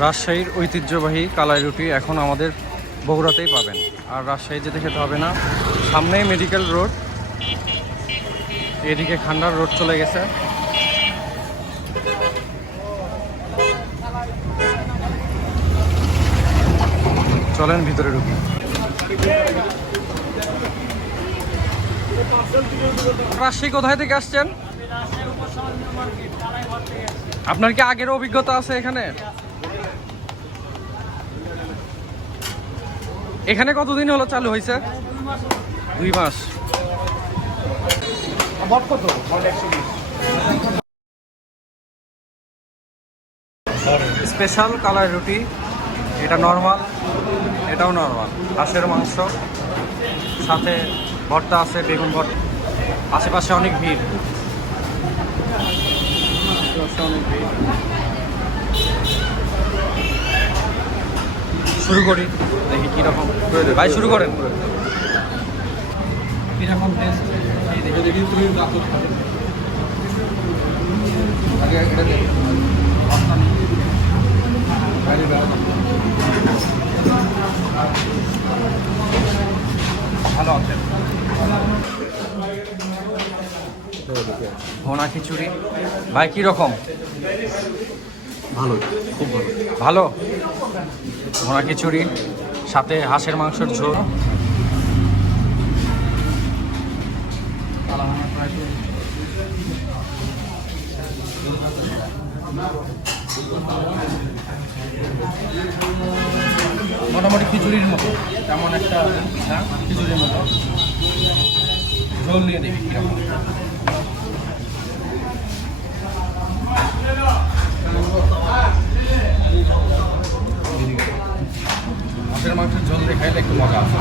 রাজশাহীর ঐতিহ্যবাহী কালাই রুটি এখন আমাদের বগুড়াতেই পাবেন। আর রাজশাহী যেতে খেতে হবে না, সামনেই মেডিকেল রোড, এদিকে খান্ডার রোড চলে গেছে। চলেন ভিতরে ঢুকি। রাজশাহী কোথায় থেকে আসছেন? আপনার কি আগের অভিজ্ঞতা আছে এখানে? এখানে কতদিন হলো চালু হয়েছে? 2 মাস। স্পেশাল কালাই রুটি, এটা নর্মাল, এটাও নর্মাল। হাঁসের মাংস, সাথে ভর্তা আছে, বেগুন ভর্তা। আশেপাশে অনেক ভিড়, শুরু করি, দেখি কীরকম। ভাই শুরু করেন। কীরকম টেস্ট দেখি তুমি আগে এটা দেখি। ভালো আছে। ভোনা খিচুড়ি ভাই কীরকম? ভালো, খুব ভালো। ভালো। ভোনা খিচুড়ি সাথে হাঁসের মাংসের ঝোল। মোটামুটি খিচুড়ির মতো, তেমন একটা পিঠা, খিচুড়ির মতো। ঝোল নিয়ে দেখি কীরকম। হাঁসের মাংসের ঝোল দিয়ে খাইলে একটু মজা আছে।